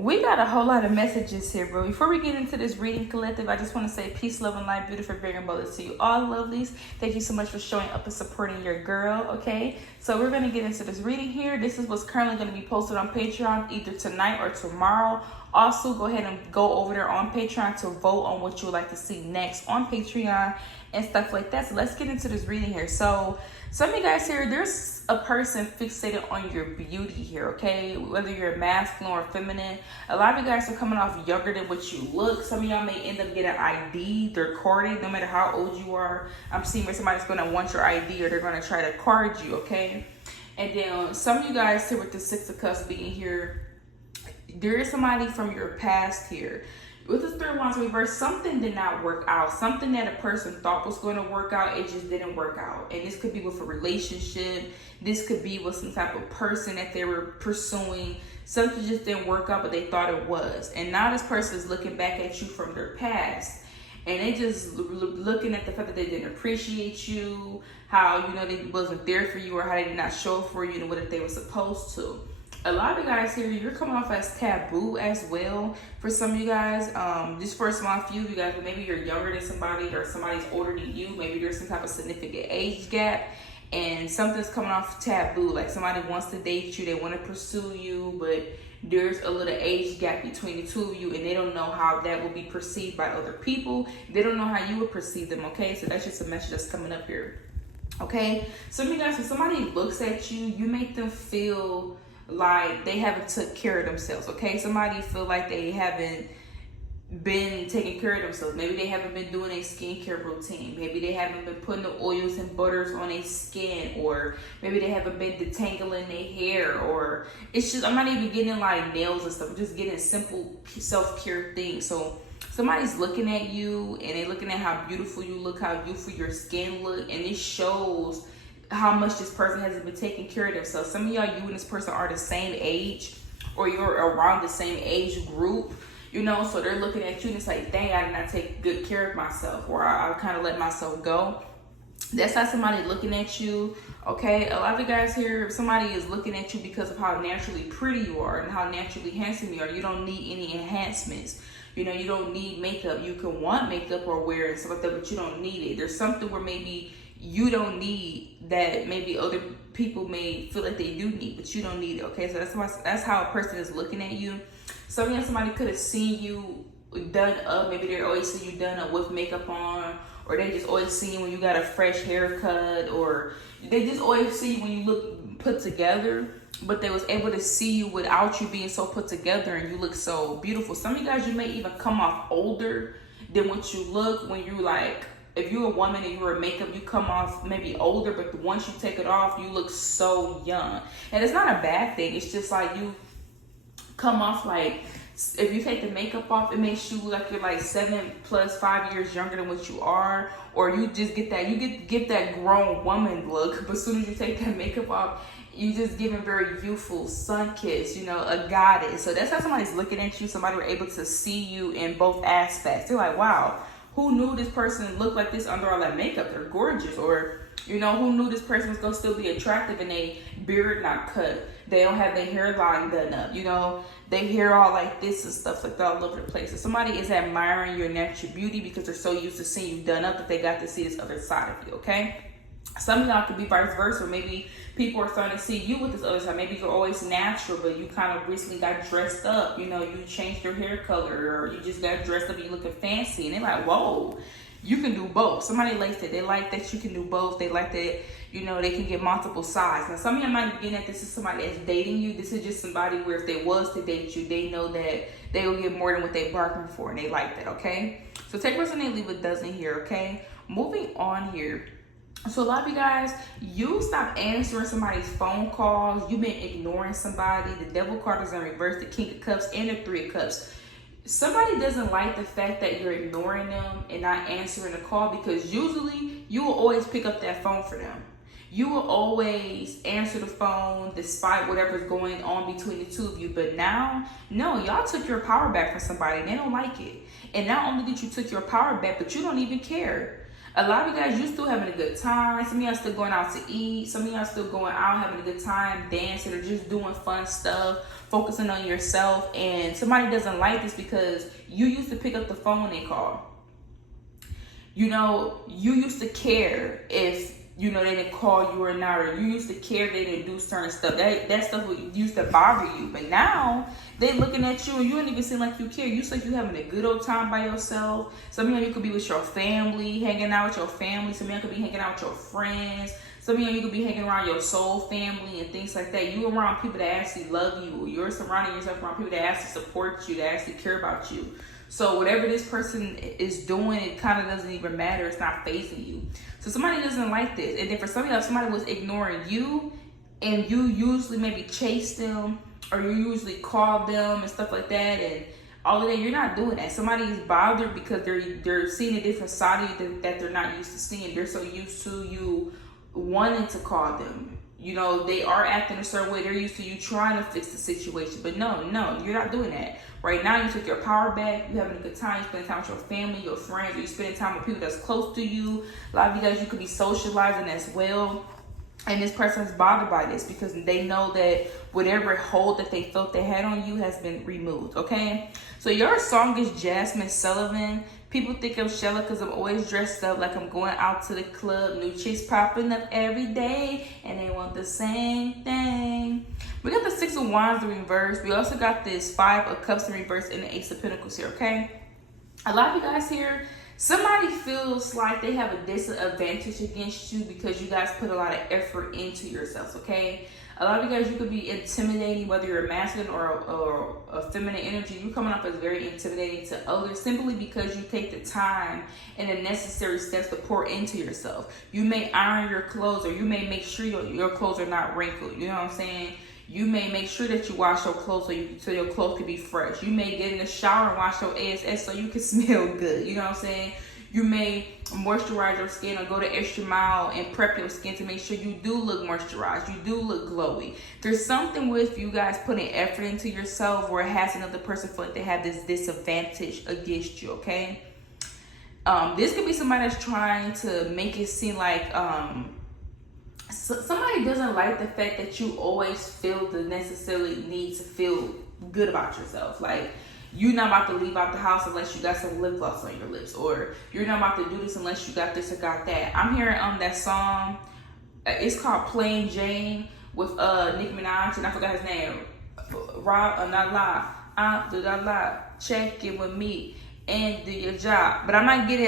We got a whole lot of messages here, bro. Before we get into this reading collective, I just want to say peace, love, and light, beautiful, bigger boldness to you all, lovelies. Thank you so much for showing up and supporting your girl, okay? So we're going to get into this reading here. This is what's currently going to be posted on Patreon either tonight or tomorrow. Also, go ahead and go over there on Patreon to vote on what you would like to see next on Patreon and stuff like that. So let's get into this reading here. So some of you guys here, there's a person fixated on your beauty here, okay? Whether you're masculine or feminine. A lot of you guys are coming off younger than what you look. Some of y'all may end up getting ID. They're carded no matter how old you are. I'm seeing where somebody's going to want your ID or they're going to try to card you, okay? And then some of you guys here with the Six of Cups being here, there is somebody from your past here. With the Three of Wands reverse, something did not work out. Something that a person thought was going to work out, it just didn't work out. And this could be with a relationship. This could be with some type of person that they were pursuing. Something just didn't work out, but they thought it was. And now this person is looking back at you from their past. And they just looking at the fact that they didn't appreciate you, how, you know, they wasn't there for you, or how they did not show up for you, and what if they were supposed to. A lot of you guys here, you're coming off as taboo as well for some of you guys. Just for a small few of you guys, but maybe you're younger than somebody or somebody's older than you. Maybe there's some type of significant age gap and something's coming off taboo. Like somebody wants to date you, they want to pursue you, but there's a little age gap between the two of you and they don't know how that will be perceived by other people. They don't know how you would perceive them, okay? So that's just a message that's coming up here, okay? Some of you guys, when somebody looks at you, you make them feel like they haven't took care of themselves, okay? Somebody feel like they haven't been taking care of themselves. Maybe they haven't been doing a skincare routine. Maybe they haven't been putting the oils and butters on their skin, or maybe they haven't been detangling their hair, or it's just, I'm not even getting like nails and stuff. I'm just getting simple self-care things. So somebody's looking at you and they're looking at how beautiful you look, how youthful your skin look, and it shows how much this person hasn't been taking care of themselves. Some of y'all, you and this person are the same age, or you're around the same age group, you know, so they're looking at you and it's like, dang, I did not take good care of myself, or I kind of let myself go. That's how somebody looking at you, okay? A lot of you guys here, somebody is looking at you because of how naturally pretty you are and how naturally handsome you are. You don't need any enhancements. You know, you don't need makeup. You can want makeup or wear and stuff like that, but you don't need it. There's something where maybe you don't need that maybe other people may feel like they do need, but you don't need it, okay? So that's how a person is looking at you. Somebody could have seen you done up. Maybe they always see you done up with makeup on, or they just always see you when you got a fresh haircut, or they just always see you when you look put together, but they was able to see you without you being so put together and you look so beautiful. Some of you guys, you may even come off older than what you look when you like, if you're a woman and you wear makeup, you come off maybe older, but once you take it off, you look so young. And it's not a bad thing. It's just like you come off like, if you take the makeup off, it makes you look like you're like 7 plus 5 years younger than what you are. Or you just get that, get that grown woman look, but as soon as you take that makeup off, you just giving very youthful, sun-kissed, you know, a goddess. So that's how somebody's looking at you. Somebody were able to see you in both aspects. They're like, wow, who knew this person looked like this under all that makeup? They're gorgeous. Or, you know, who knew this person was going to still be attractive and they beard not cut? They don't have their hairline done up, you know? They hair all like this and stuff like that all over the place. So somebody is admiring your natural beauty because they're so used to seeing you done up that they got to see this other side of you, okay? Some of y'all could be vice versa. Maybe people are starting to see you with this other side. Maybe you're always natural, but you kind of recently got dressed up. You know, you changed your hair color, or you just got dressed up and you looking fancy. And they're like, whoa, you can do both. Somebody likes it. They like that you can do both. They like that, you know, they can get multiple sides. Now, some of y'all might be getting that this is somebody that's dating you. This is just somebody where if they was to date you, they know that they will get more than what they bargained for, and they like that, okay? So take what's in there, leave what doesn't here, okay? Moving on here. So a lot of you guys, you stop answering somebody's phone calls. You've been ignoring somebody. The Devil card is in reverse, the King of Cups and the Three of Cups. Somebody doesn't like the fact that you're ignoring them and not answering the call, because usually you will always pick up that phone for them. You will always answer the phone despite whatever's going on between the two of you. But now, no, y'all took your power back from somebody and they don't like it. And not only did you took your power back, but you don't even care. A lot of you guys, you still having a good time. Some of y'all still going out to eat. Some of y'all still going out having a good time, dancing, or just doing fun stuff, focusing on yourself. And somebody doesn't like this because you used to pick up the phone when they call. You know, you used to care if, you know, they didn't call you or not, or you used to care if they didn't do certain stuff. That stuff used to bother you. But now they looking at you and you don't even seem like you care. You seem like you having a good old time by yourself. Some of you could be with your family, hanging out with your family. Some of you could be hanging out with your friends. Some of you could be hanging around your soul family and things like that. You around people that actually love you. You're surrounding yourself around people that actually support you, that actually care about you. So whatever this person is doing, it kind of doesn't even matter. It's not phasing you. So somebody doesn't like this. And then for some of you, somebody was ignoring you, and you usually maybe chase them, or you usually call them and stuff like that, and all of that. You're not doing that. Somebody is bothered because they're seeing a different side of you that they're not used to seeing. They're so used to you wanting to call them. You know, they are acting a certain way. They're used to you trying to fix the situation. But no, you're not doing that. Right now, you took your power back. You're having a good time. You're spending time with your family, your friends. Or you're spending time with people that's close to you. A lot of you guys, you could be socializing as well. And this person's bothered by this because they know that whatever hold that they felt they had on you has been removed, okay? So your song is Jasmine Sullivan. People think I'm shallow because I'm always dressed up like I'm going out to the club. New chicks popping up every day and they want the same thing. We got the Six of Wands in reverse. We also got this Five of Cups in reverse and the Ace of Pentacles here, okay? A lot of you guys here, somebody feels like they have a disadvantage against you because you guys put a lot of effort into yourselves, okay? A lot of you guys, you could be intimidating, whether you're a masculine or a feminine energy. You're coming up as very intimidating to others simply because you take the time and the necessary steps to pour into yourself. You may iron your clothes, or you may make sure your clothes are not wrinkled. You know what I'm saying? You may make sure that you wash your clothes so your clothes can be fresh. You may get in the shower and wash your ass so you can smell good. You know what I'm saying? You may moisturize your skin or go the extra mile and prep your skin to make sure you do look moisturized, you do look glowy. There's something with you guys putting effort into yourself where it has another person feel like they have this disadvantage against you, okay? This could be somebody that's trying to make it seem like somebody doesn't like the fact that you always feel the necessarily need to feel good about yourself. Like, you're not about to leave out the house unless you got some lip gloss on your lips, or you're not about to do this unless you got this or got that. I'm hearing that song. It's called Plain Jane with Nicki Minaj, and I forgot his name. Not lie. Do that lie. Check it with me and do your job. But I'm not getting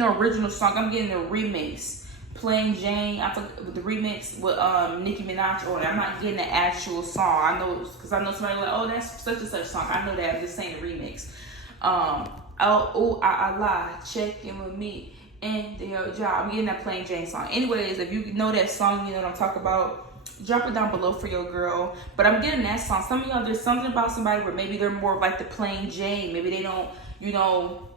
the original song. I'm getting the remix. Plain Jane, I forgot the remix with Nicki Minaj on it. I'm not getting the actual song. I know, because I know somebody like, oh, that's such and such song. I know that. I'm just saying the remix. I lie. Check in with me and do your job. I'm getting that Plain Jane song. Anyways, if you know that song, you know what I'm talking about, drop it down below for your girl. But I'm getting that song. Some of y'all, there's something about somebody where maybe they're more like the Plain Jane. Maybe they don't, you know.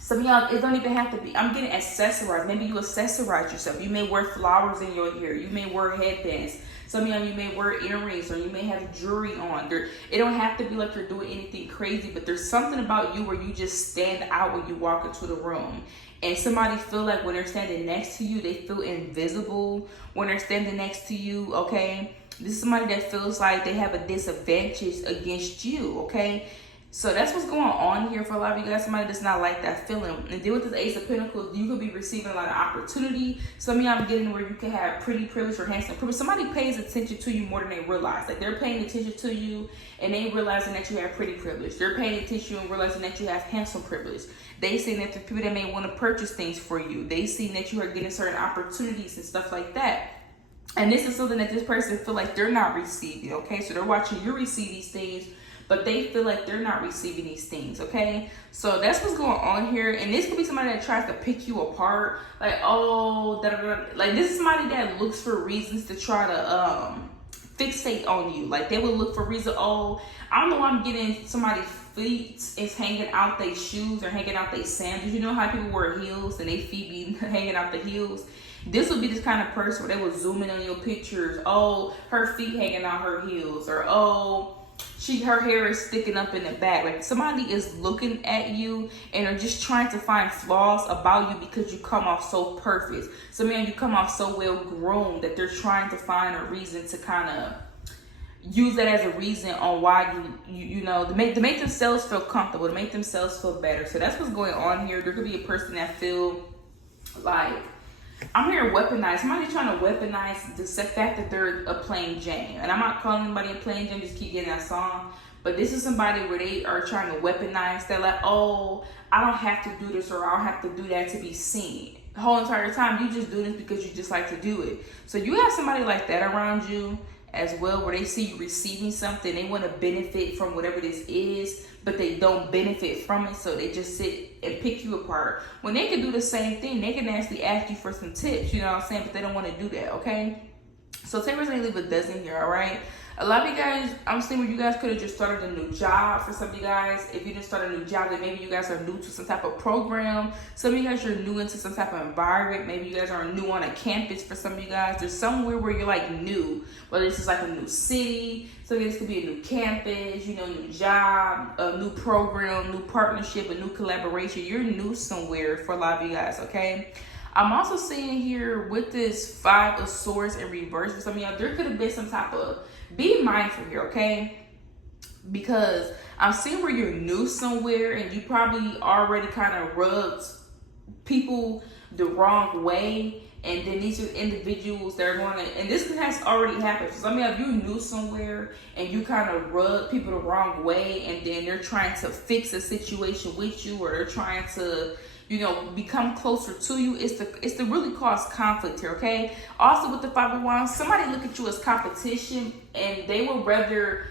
Some of y'all, it don't even have to be. I'm getting accessorized. Maybe you accessorize yourself. You may wear flowers in your hair. You may wear headbands. Some of y'all, you may wear earrings, or you may have jewelry on. It don't have to be like you're doing anything crazy, but there's something about you where you just stand out when you walk into the room. And somebody feel like when they're standing next to you, they feel invisible when they're standing next to you, okay? This is somebody that feels like they have a disadvantage against you, okay? So that's what's going on here for a lot of you guys. Somebody does not like that feeling. And then with this Ace of Pentacles, you could be receiving a lot of opportunity. Some of y'all getting where you can have pretty privilege or handsome privilege. Somebody pays attention to you more than they realize. Like, they're paying attention to you and they realizing that you have pretty privilege. They're paying attention to you and realizing that you have handsome privilege. They see that the people that may want to purchase things for you. They see that you are getting certain opportunities and stuff like that. And this is something that this person feel like they're not receiving, okay? So they're watching you receive these things, but they feel like they're not receiving these things, okay? So that's what's going on here. And this could be somebody that tries to pick you apart. Like, oh, like, this is somebody that looks for reasons to try to fixate on you. Like, they would look for reason, oh, I don't know why I'm getting somebody's feet is hanging out their shoes or hanging out their sandals. You know how people wear heels and they feet be hanging out the heels? This would be this kind of person where they would zoom in on your pictures. Oh, her feet hanging out her heels. Or, oh, her hair is sticking up in the back. Like somebody is looking at you and are just trying to find flaws about you because you come off so perfect. So man, you come off so well groomed that they're trying to find a reason to kind of use that as a reason on why you know, to make themselves feel comfortable, to make themselves feel better. So that's what's going on here. There could be a person that feel like, I'm here to weaponize. Somebody trying to weaponize the fact that they're a plain Jane. And I'm not calling anybody a plain Jane, just keep getting that song. But this is somebody where they are trying to weaponize. They're like, oh, I don't have to do this or I don't have to do that to be seen. The whole entire time, you just do this because you just like to do it. So you have somebody like that around you as well, where they see you receiving something, they want to benefit from whatever this is, but they don't benefit from it, so they just sit and pick you apart. When they can do the same thing, they can actually ask you for some tips, you know what I'm saying, but they don't want to do that, okay? So take reason leave a dozen here, all right? A lot of you guys, I'm seeing where you guys could have just started a new job. For some of you guys, if you didn't start a new job, then maybe you guys are new to some type of program. Some of you guys are new into some type of environment. Maybe you guys are new on a campus. For some of you guys, there's somewhere where you're like new, whether this is like a new city. So this could be a new campus, you know, new job, a new program, new partnership, a new collaboration. You're new somewhere for a lot of you guys, okay? I'm also seeing here with this 5 of Swords in reverse, for some of y'all, there could have been some type of, be mindful here, okay? Because I'm seeing where you're new somewhere and you probably already kind of rubbed people the wrong way. And then these are individuals that are going to, and this has already happened. So some of you new somewhere and you kind of rub people the wrong way, and then they're trying to fix a situation with you, or they're trying to, you know, become closer to you. It's to really cause conflict here, okay? Also with the 5 of Wands, somebody look at you as competition, and they would rather,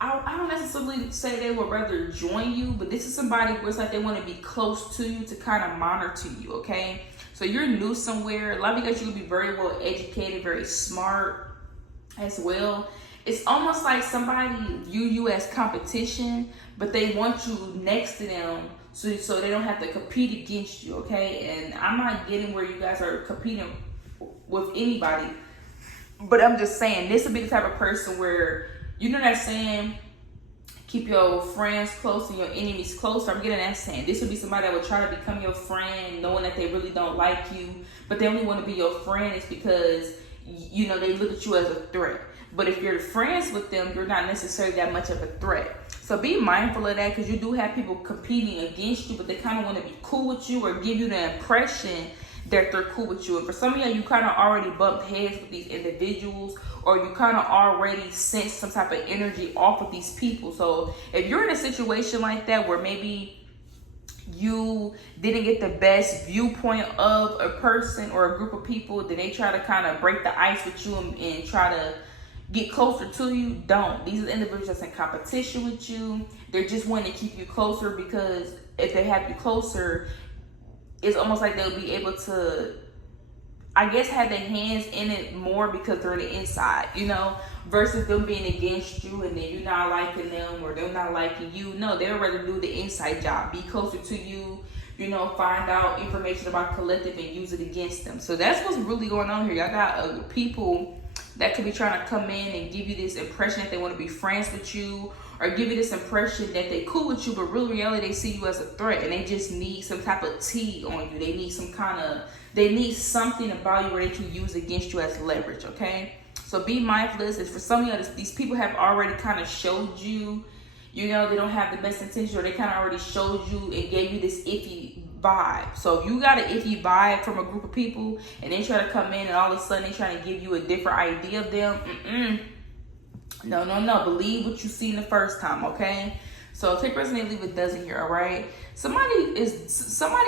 I don't necessarily say they would rather join you, but this is somebody where it's like they want to be close to you, to kind of monitor you, okay? So you're new somewhere. A lot of you guys, you could be very well educated, very smart as well. It's almost like somebody view you as competition, but they want you next to them so they don't have to compete against you, okay? And I'm not getting where you guys are competing with anybody, but I'm just saying this would be the type of person where, you know that saying, keep your friends close and your enemies closer. I'm getting that saying. This would be somebody that would try to become your friend, knowing that they really don't like you, but they only want to be your friend is because, you know, they look at you as a threat. But if you're friends with them, you're not necessarily that much of a threat. So be mindful of that, because you do have people competing against you, but they kind of want to be cool with you or give you the impression that they're cool with you. And for some of you kind of already bumped heads with these individuals, or you kind of already sense some type of energy off of these people. So if you're in a situation like that where maybe you didn't get the best viewpoint of a person or a group of people, then they try to kind of break the ice with you and try to get closer to you, don't. These are the individuals that's in competition with you. They're just wanting to keep you closer, because if they have you closer, it's almost like they'll be able to, I guess, have their hands in it more because they're on the inside, you know, versus them being against you and then you're not liking them or they're not liking you. No, they'd rather do the inside job, be closer to you, you know, find out information about collective and use it against them. So that's what's really going on here. Y'all got people that could be trying to come in and give you this impression that they want to be friends with you, or give you this impression that they cool with you, but real reality they see you as a threat and they just need some type of tea on you. They need they need something about you where they can use against you as leverage, okay? So be mindful of this. For some of you, these people have already kind of showed you, you know, they don't have the best intention, or they kind of already showed you and gave you this iffy vibe. So if you got an iffy vibe from a group of people and they try to come in and all of a sudden they trying to give you a different idea of them, no, believe what you seen the first time, okay? So take person and leave a dozen here, all right? Somebody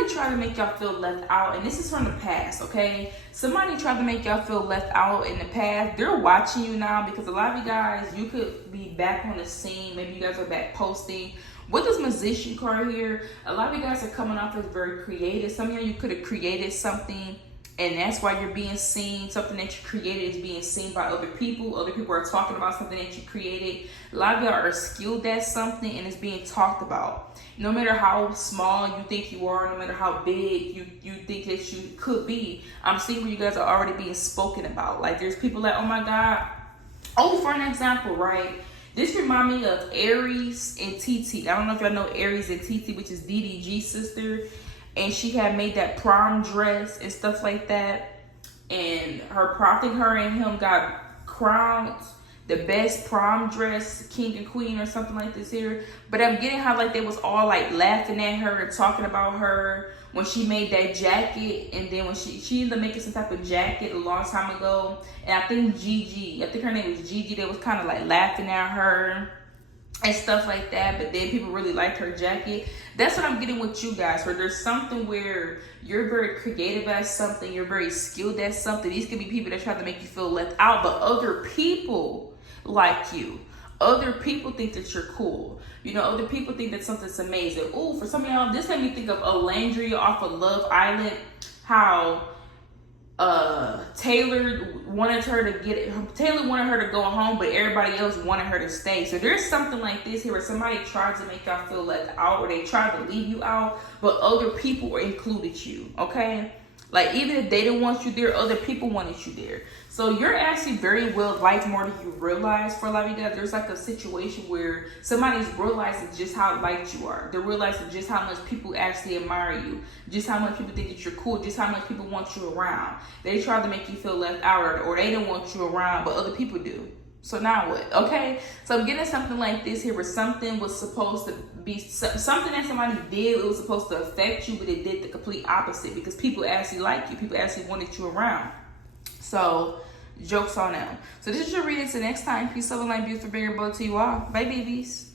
trying to make y'all feel left out, and this is from the past, okay? Somebody tried to make y'all feel left out in the past. They're watching you now, because a lot of you guys, you could be back on the scene. Maybe you guys are back posting. With this Magician card here, a lot of you guys are coming off as very creative. Some of you could have created something, and that's why you're being seen. Something that you created is being seen by other people. Other people are talking about something that you created. A lot of y'all are skilled at something, and it's being talked about. No matter how small you think you are, no matter how big you think that you could be, I'm seeing where you guys are already being spoken about. Like there's people like, oh my God. Oh, for an example, right? This reminds me of Aries and TT. I don't know if y'all know Aries and TT, which is DDG's sister. And she had made that prom dress and stuff like that. And I think her and him got crowned the best prom dress, king and queen or something like this here. But I'm getting how like they was all like laughing at her and talking about her when she made that jacket. And then when she ended up making some type of jacket a long time ago. And I think Gigi, I think her name was Gigi, they was kind of like laughing at her and stuff like that. But then people really liked her jacket. That's what I'm getting with you guys, where there's something where you're very creative at something, you're very skilled at something. These could be people that try to make you feel left out, but other people like you. Other people think that you're cool. You know, other people think that something's amazing. Oh, for some of y'all, this made me think of Alandria off of Love Island. How Taylor wanted her to go home, but everybody else wanted her to stay. So there's something like this here where somebody tried to make y'all feel left out, or they tried to leave you out, but other people included you, okay? Like, even if they didn't want you there, other people wanted you there. So you're actually very well liked more than you realize. For a lot of you guys, there's like a situation where somebody's realizing just how liked you are. They're realizing just how much people actually admire you, just how much people think that you're cool, just how much people want you around. They tried to make you feel left out, or they didn't want you around, but other people do. So now what? Okay, so I'm getting something like this here where something was supposed to be something that somebody did. It was supposed to affect you, but it did the complete opposite because people actually like you. People actually wanted you around. So jokes on them. So this is your reading. So next time, peace, love, and light, beautiful, bigger, both to you all. Bye, babies.